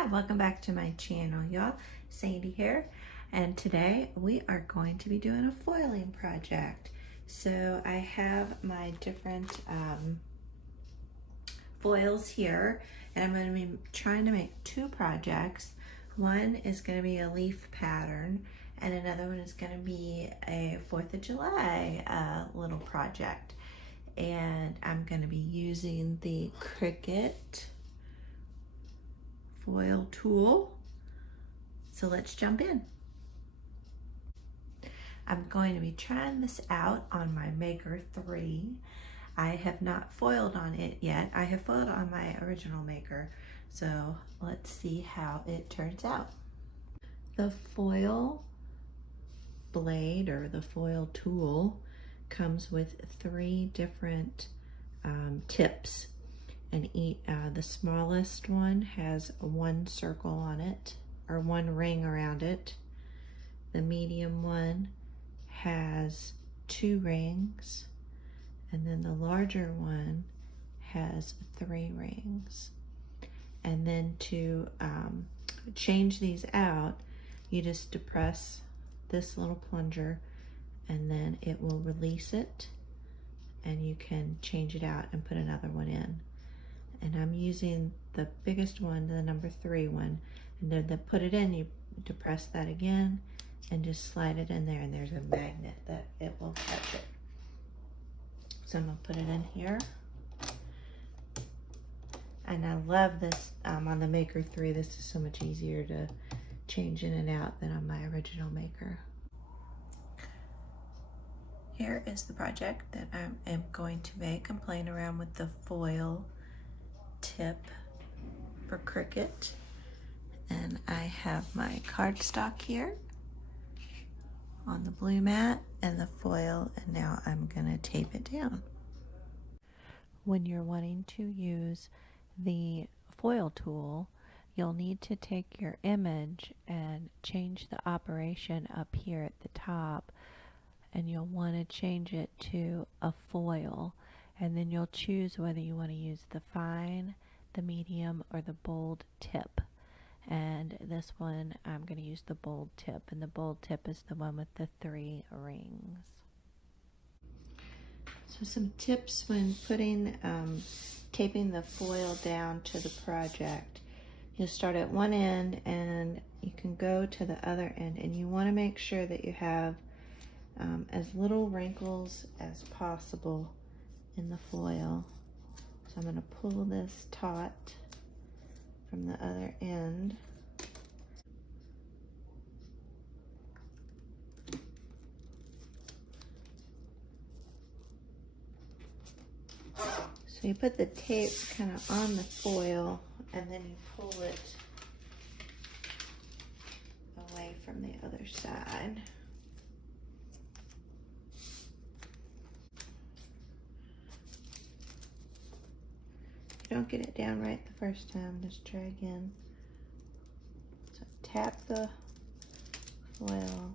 Hi, welcome back to my channel, y'all. Sandy here, and today we are going to be doing a foiling project. So I have my different foils here, and I'm going to be trying to make two projects. One is going to be a leaf pattern, and another one is going to be a 4th of July little project. And I'm going to be using the Cricut foil tool. So let's jump in. I'm going to be trying this out on my Maker 3. I have not foiled on it yet. I have foiled on my original Maker. So let's see how it turns out. The foil blade or the foil tool comes with 3 different tips. And the smallest one has 1 circle on it, or 1 ring around it. The medium one has 2 rings, and then the larger one has 3 rings. And then to change these out, you just depress this little plunger, and then it will release it, and you can change it out and put another one in. And I'm using the biggest one, the number 3 one, and then to put it in, you depress that again and just slide it in there, and there's a magnet that it will catch it. So I'm gonna put it in here. And I love this on the Maker 3. This is so much easier to change in and out than on my original Maker. Here is the project that I am going to make. I'm playing around with the foil tip for Cricut, and I have my cardstock here on the blue mat and the foil, and now I'm gonna tape it down. When you're wanting to use the foil tool, you'll need to take your image and change the operation up here at the top, and you'll want to change it to a foil. And then you'll choose whether you want to use the fine, the medium, or the bold tip. And this one, I'm going to use the bold tip. And the bold tip is the one with the 3 rings. So some tips when taping the foil down to the project. You'll start at one end and you can go to the other end. And you want to make sure that you have as little wrinkles as possible in the foil. So I'm going to pull this taut from the other end. So you put the tape kind of on the foil, and then you pull it away from the other side. Don't get it down right the first time, just try again. So tap the foil,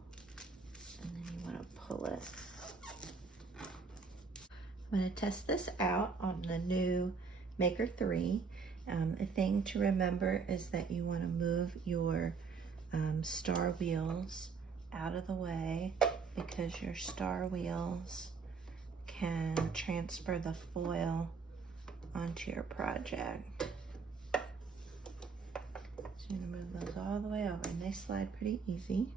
and then you want to pull it. I'm going to test this out on the new Maker 3. A thing to remember is that you want to move your star wheels out of the way, because your star wheels can transfer the foil onto your project. So you're gonna move those all the way over, and they slide pretty easy.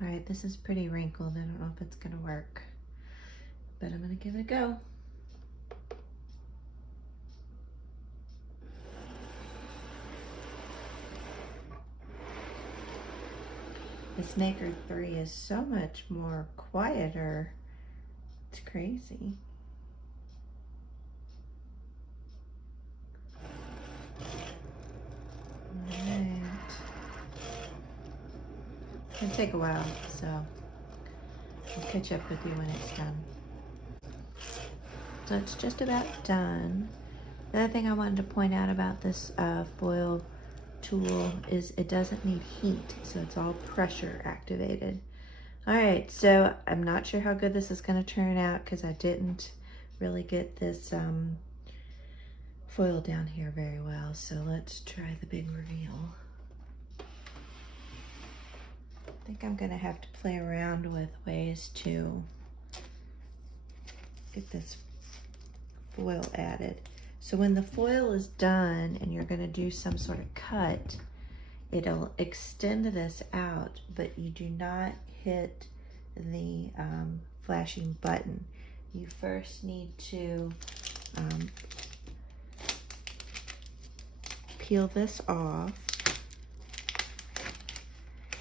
All right, this is pretty wrinkled. I don't know if it's gonna work, but I'm gonna give it a go. This Maker 3 is so much more quieter. It's crazy. Alright. It's gonna take a while, so I'll catch up with you when it's done. So it's just about done. The other thing I wanted to point out about this foil tool is it doesn't need heat, so it's all pressure activated. Alright, so I'm not sure how good this is going to turn out because I didn't really get this foil down here very well, so let's try the big reveal. I think I'm gonna have to play around with ways to get this foil added. So when the foil is done and you're gonna do some sort of cut, it'll extend this out, but you do not hit the flashing button. You first need to peel this off,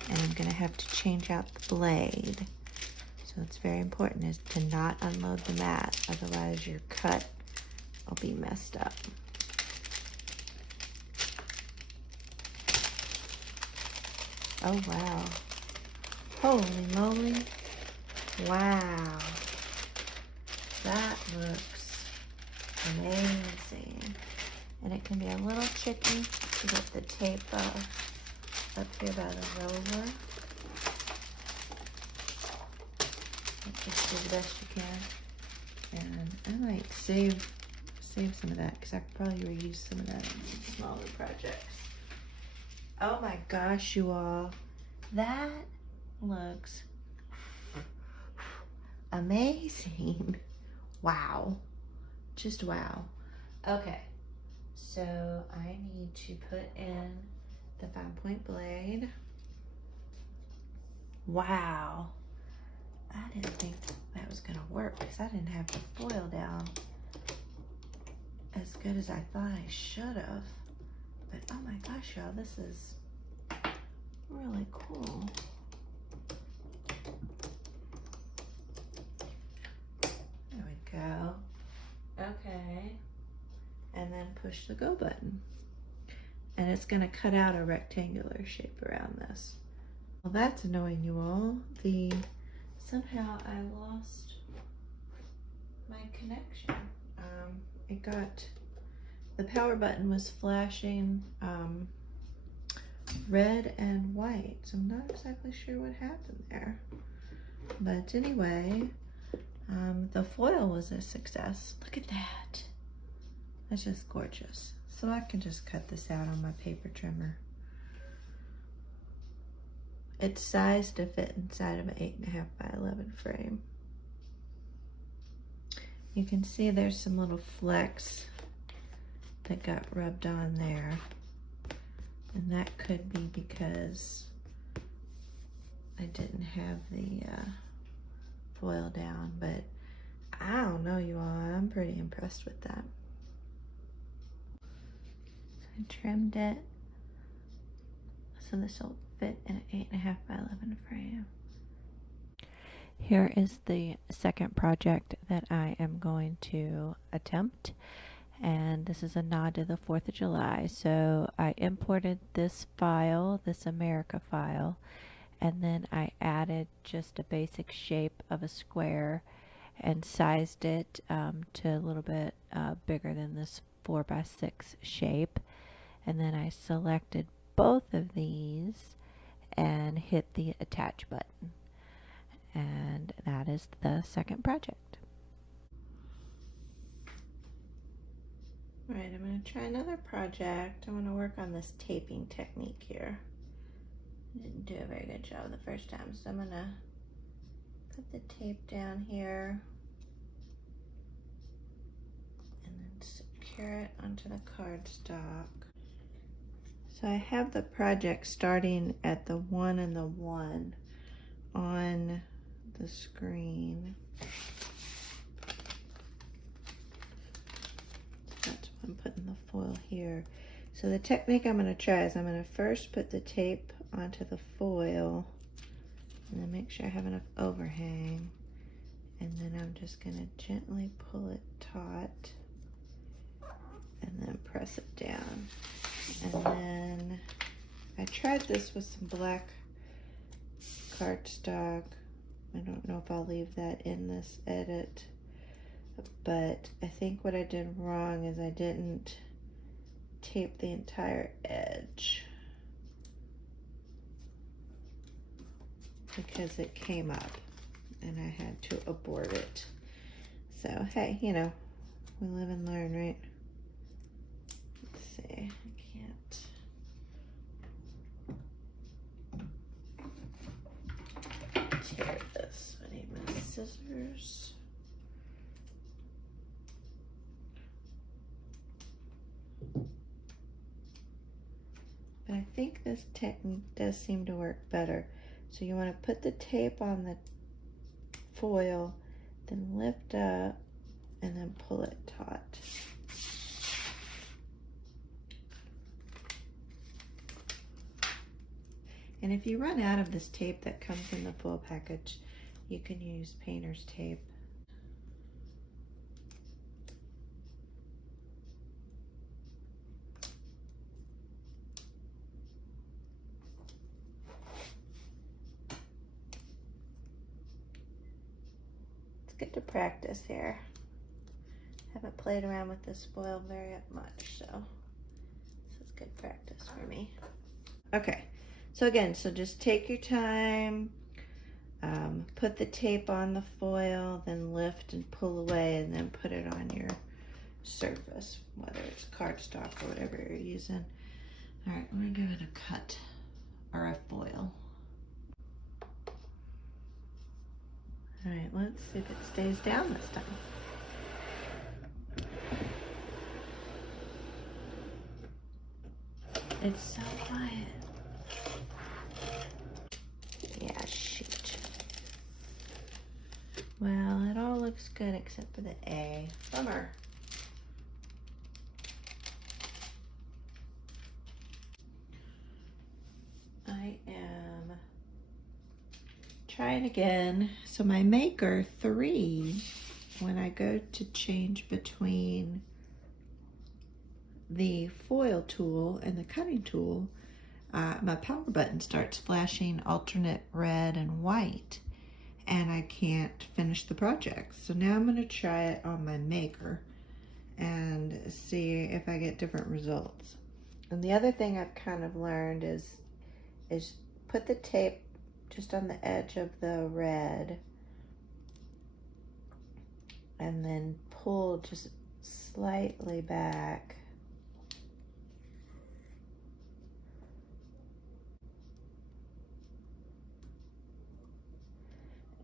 and I'm gonna have to change out the blade. So it's very important is to not unload the mat, otherwise your cut will be messed up. Oh wow, holy moly, wow, that looks amazing. And it can be a little tricky to get the tape up here by the roller. Just do the best you can. And I might save some of that because I could probably reuse some of that in some smaller projects. Oh my gosh, you all. That looks amazing. Wow. Just wow. Okay. So I need to put in the 5-point blade. Wow. I didn't think that was gonna work because I didn't have the foil down as good as I thought I should have. But oh my gosh, y'all, this is really cool. There we go. Okay. And then push the go button. And it's gonna cut out a rectangular shape around this. Well, that's annoying, you all. Somehow I lost my connection. The power button was flashing red and white, so I'm not exactly sure what happened there. But anyway, the foil was a success. Look at that. That's just gorgeous. So I can just cut this out on my paper trimmer. It's sized to fit inside of an 8.5 by 11 frame. You can see there's some little flecks that got rubbed on there. And that could be because I didn't have the foil down, but I don't know, you all. I'm pretty impressed with that. I trimmed it so this will fit in an 8.5 by 11 frame. Here is the second project that I am going to attempt, and this is a nod to the 4th of July. So I imported this file, this America file, and then I added just a basic shape of a square and sized it to a little bit bigger than this 4 by 6 shape. And then I selected both of these and hit the attach button. And that is the second project. All right, I'm going to try another project. I want to work on this taping technique here. I didn't do a very good job the first time, so I'm going to put the tape down here and then secure it onto the cardstock. So I have the project starting at the 1 and the 1 on the screen. That's why I'm putting the foil here. So the technique I'm going to try is I'm going to first put the tape onto the foil and then make sure I have enough overhang, and then I'm just going to gently pull it taut and then press it down. And then I tried this with some black cardstock. I don't know if I'll leave that in this edit, but I think what I did wrong is I didn't tape the entire edge because it came up and I had to abort it. So hey, you know, we live and learn, right? think this technique does seem to work better. So you want to put the tape on the foil, then lift up, and then pull it taut. And if you run out of this tape that comes in the full package, you can use painter's tape. It's good to practice here. Haven't played around with this foil very much, so this is good practice for me. Okay, so again, just take your time, put the tape on the foil, then lift and pull away, and then put it on your surface, whether it's cardstock or whatever you're using. All right, I'm gonna give it a cut or a foil. All right, let's see if it stays down this time. It's so quiet. Yeah, shoot. Well, it all looks good except for the A. Bummer. I am trying again. So my Maker 3, when I go to change between the foil tool and the cutting tool, my power button starts flashing alternate red and white, and I can't finish the project. So now I'm going to try it on my Maker and see if I get different results. And the other thing I've kind of learned is put the tape just on the edge of the red and then pull just slightly back.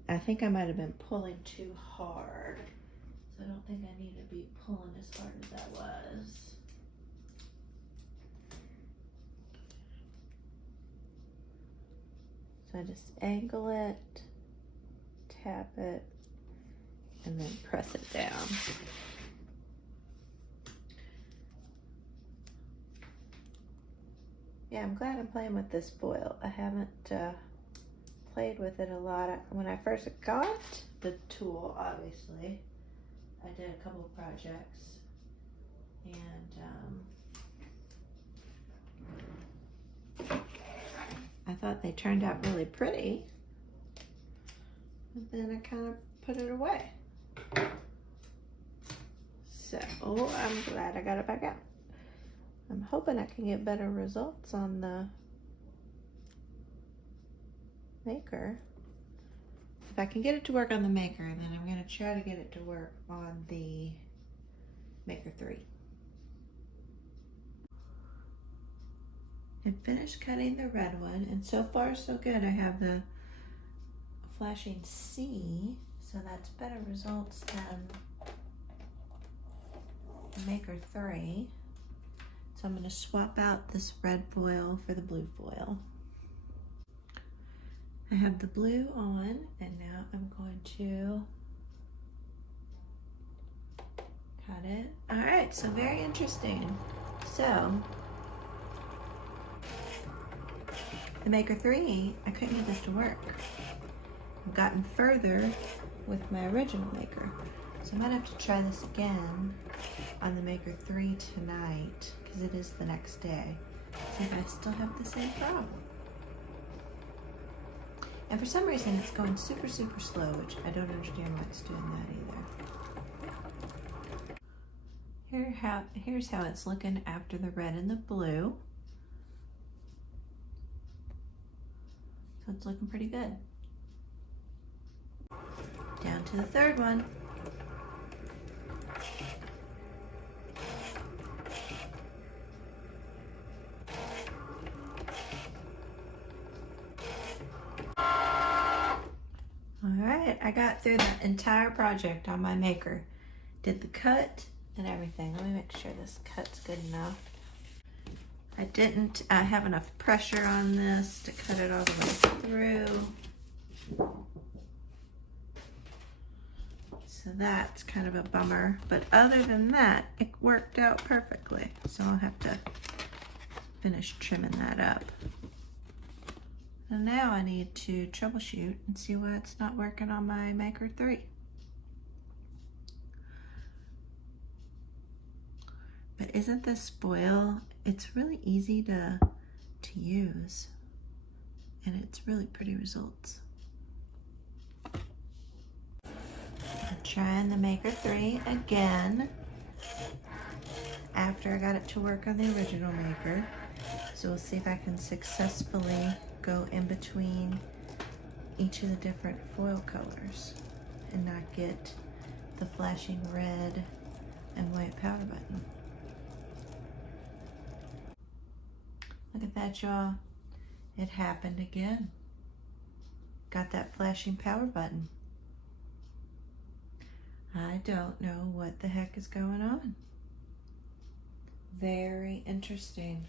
I think I might have been pulling too hard, so I don't think I need to be pulling as hard as I was. So I just angle it, tap it, and then press it down. Yeah, I'm glad I'm playing with this foil. I haven't played with it a lot. When I first got the tool, obviously, I did a couple of projects, and I thought they turned out really pretty, but then I kind of put it away. So I'm glad I got it back out. I'm hoping I can get better results on the Maker. If I can get it to work on the Maker, then I'm going to try to get it to work on the Maker 3. I finished cutting the red one, and so far so good. I have the flashing C, so that's better results than the Maker 3. So I'm going to swap out this red foil for the blue foil. I have the blue on, and now I'm going to cut it. All right, so very interesting. So the Maker 3, I couldn't get this to work. I've gotten further with my original Maker. So I might have to try this again on the Maker 3 tonight, because it is the next day. See if I still have the same problem. And for some reason it's going super, super slow, which I don't understand why it's doing that either. Here's how it's looking after the red and the blue. So it's looking pretty good. Down to the third one. I got through the entire project on my Maker. Did the cut and everything. Let me make sure this cut's good enough. I didn't have enough pressure on this to cut it all the way through. So that's kind of a bummer, but other than that, it worked out perfectly. So I'll have to finish trimming that up. And now I need to troubleshoot and see why it's not working on my Maker 3. But isn't this foil, it's really easy to use, and it's really pretty results. I'm trying the Maker 3 again after I got it to work on the original Maker. So we'll see if I can successfully go in between each of the different foil colors and not get the flashing red and white power button. Look at that, y'all. It happened again. Got that flashing power button. I don't know what the heck is going on. Very interesting.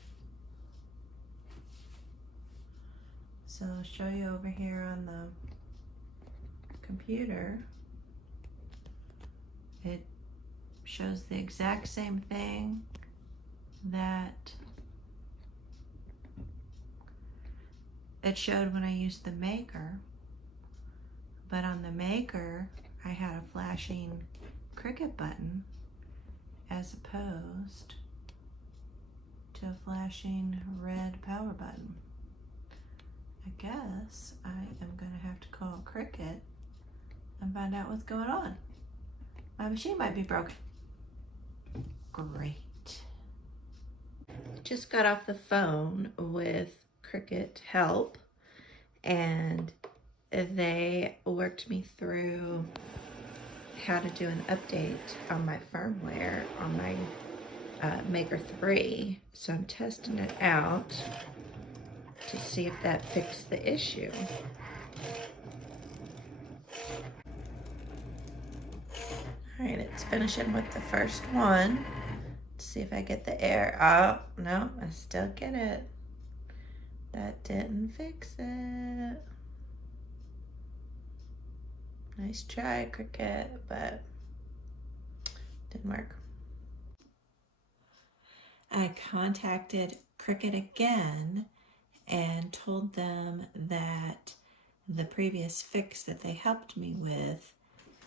So I'll show you over here on the computer. It shows the exact same thing that it showed when I used the Maker, but on the Maker I had a flashing Cricut button as opposed to a flashing red power button. I guess I am going to have to call Cricut and find out what's going on. My machine might be broken. Great. Just got off the phone with Cricut help, and they worked me through how to do an update on my firmware on my Maker 3. So I'm testing it out to see if that fixed the issue. All right, it's finishing with the first one. Let's see if I get the error. Oh, no, I still get it. That didn't fix it. Nice try, Cricut, but didn't work. I contacted Cricut again and told them that the previous fix that they helped me with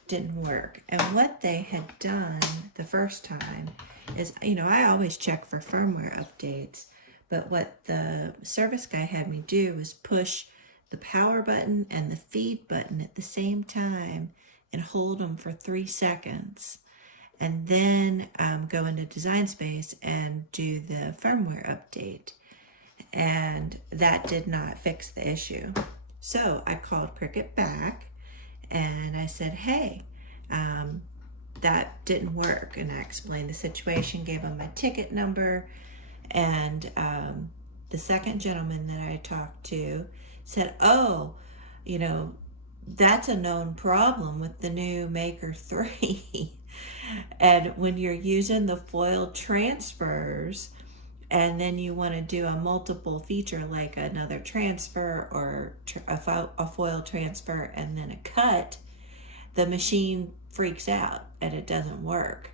didn't work. And what they had done the first time is, you know, I always check for firmware updates, but what the service guy had me do was push the power button and the feed button at the same time and hold them for 3 seconds. And then go into Design Space and do the firmware update. And that did not fix the issue. So I called Cricut back and I said, hey, that didn't work. And I explained the situation, gave them my ticket number. And the second gentleman that I talked to said, oh, you know, that's a known problem with the new Maker 3. And when you're using the foil transfers and then you want to do a multiple feature like another transfer or a foil transfer and then a cut, the machine freaks out and it doesn't work.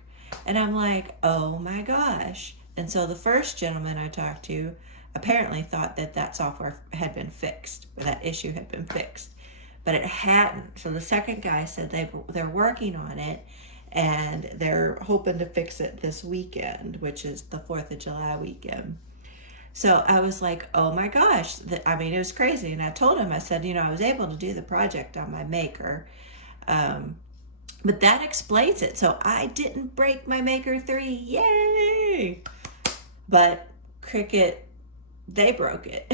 And I'm like, oh my gosh. And so the first gentleman I talked to apparently thought that that software had been fixed, or that issue had been fixed, but it hadn't. So the second guy said they're working on it and they're hoping to fix it this weekend, which is the 4th of July weekend. So I was like, oh my gosh, I mean, it was crazy. And I told him, I said, you know, I was able to do the project on my Maker, but that explains it. So I didn't break my Maker 3, yay! But Cricut, they broke it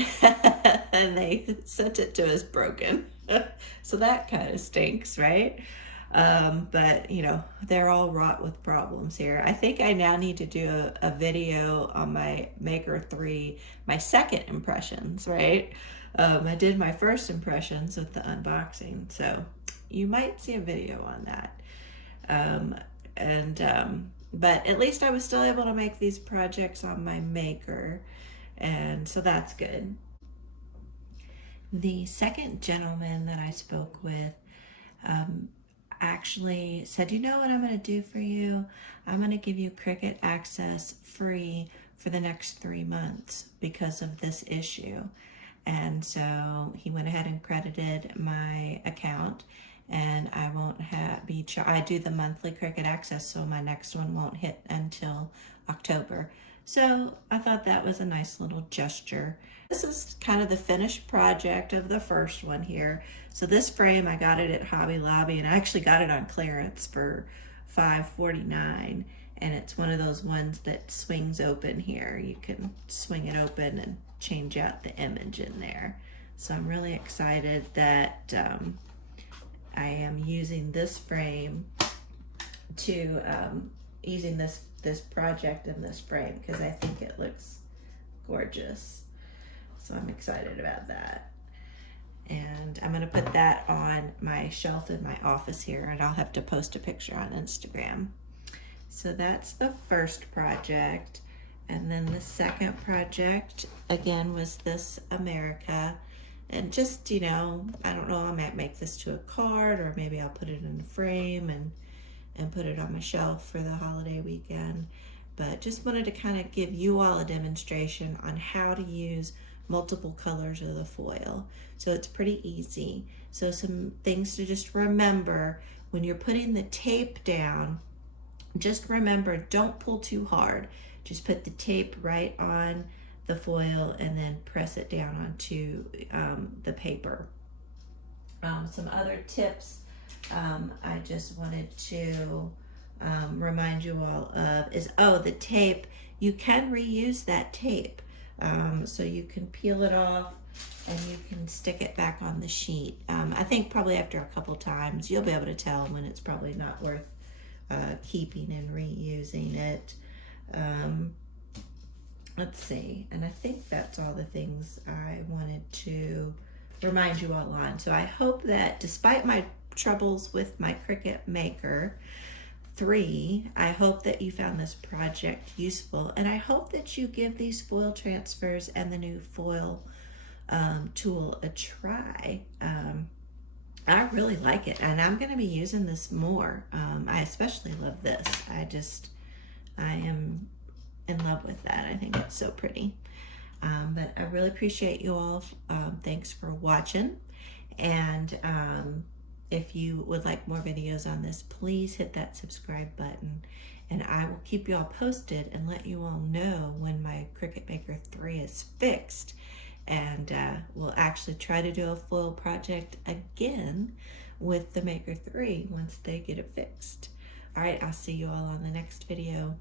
and they sent it to us broken. So that kind of stinks, right? But you know, they're all wrought with problems here. I think I now need to do a video on my Maker 3, my second impressions, right? I did my first impressions with the unboxing, so you might see a video on that. But at least I was still able to make these projects on my Maker. and so that's good. The second gentleman that I spoke with actually said, you know what I'm going to do for you? I'm going to give you Cricut access free for the next 3 months because of this issue. And so he went ahead and credited my account, and I won't I do the monthly Cricut access, so my next one won't hit until October. So I thought that was a nice little gesture. This is kind of the finished project of the first one here. So this frame, I got it at Hobby Lobby, and I actually got it on clearance for $5.49. And it's one of those ones that swings open here. You can swing it open and change out the image in there. So I'm really excited that I am using this frame to using this project in this frame, because I think it looks gorgeous. So I'm excited about that. And I'm gonna put that on my shelf in my office here, and I'll have to post a picture on Instagram. So that's the first project. And then the second project, again, was this America. And just, you know, I don't know, I might make this to a card, or maybe I'll put it in a frame and put it on my shelf for the holiday weekend. But just wanted to kind of give you all a demonstration on how to use multiple colors of the foil. So it's pretty easy. So some things to just remember when you're putting the tape down. Just remember, don't pull too hard. Just put the tape right on the foil and then press it down onto the paper. Some other tips I just wanted to remind you all of is, the tape, you can reuse that tape. So you can peel it off and you can stick it back on the sheet. I think probably after a couple times, you'll be able to tell when it's probably not worth keeping and reusing it. Let's see, and I think that's all the things I wanted to remind you all on. So I hope that despite my troubles with my Cricut Maker 3, I hope that you found this project useful, and I hope that you give these foil transfers and the new foil tool a try. I really like it, and I'm going to be using this more. I especially love this. I am in love with that. I think it's so pretty. But I really appreciate you all. Thanks for watching. And if you would like more videos on this, please hit that subscribe button. And I will keep you all posted and let you all know when my Cricut Maker 3 is fixed. And we'll actually try to do a full project again with the Maker 3 once they get it fixed. All right, I'll see you all on the next video.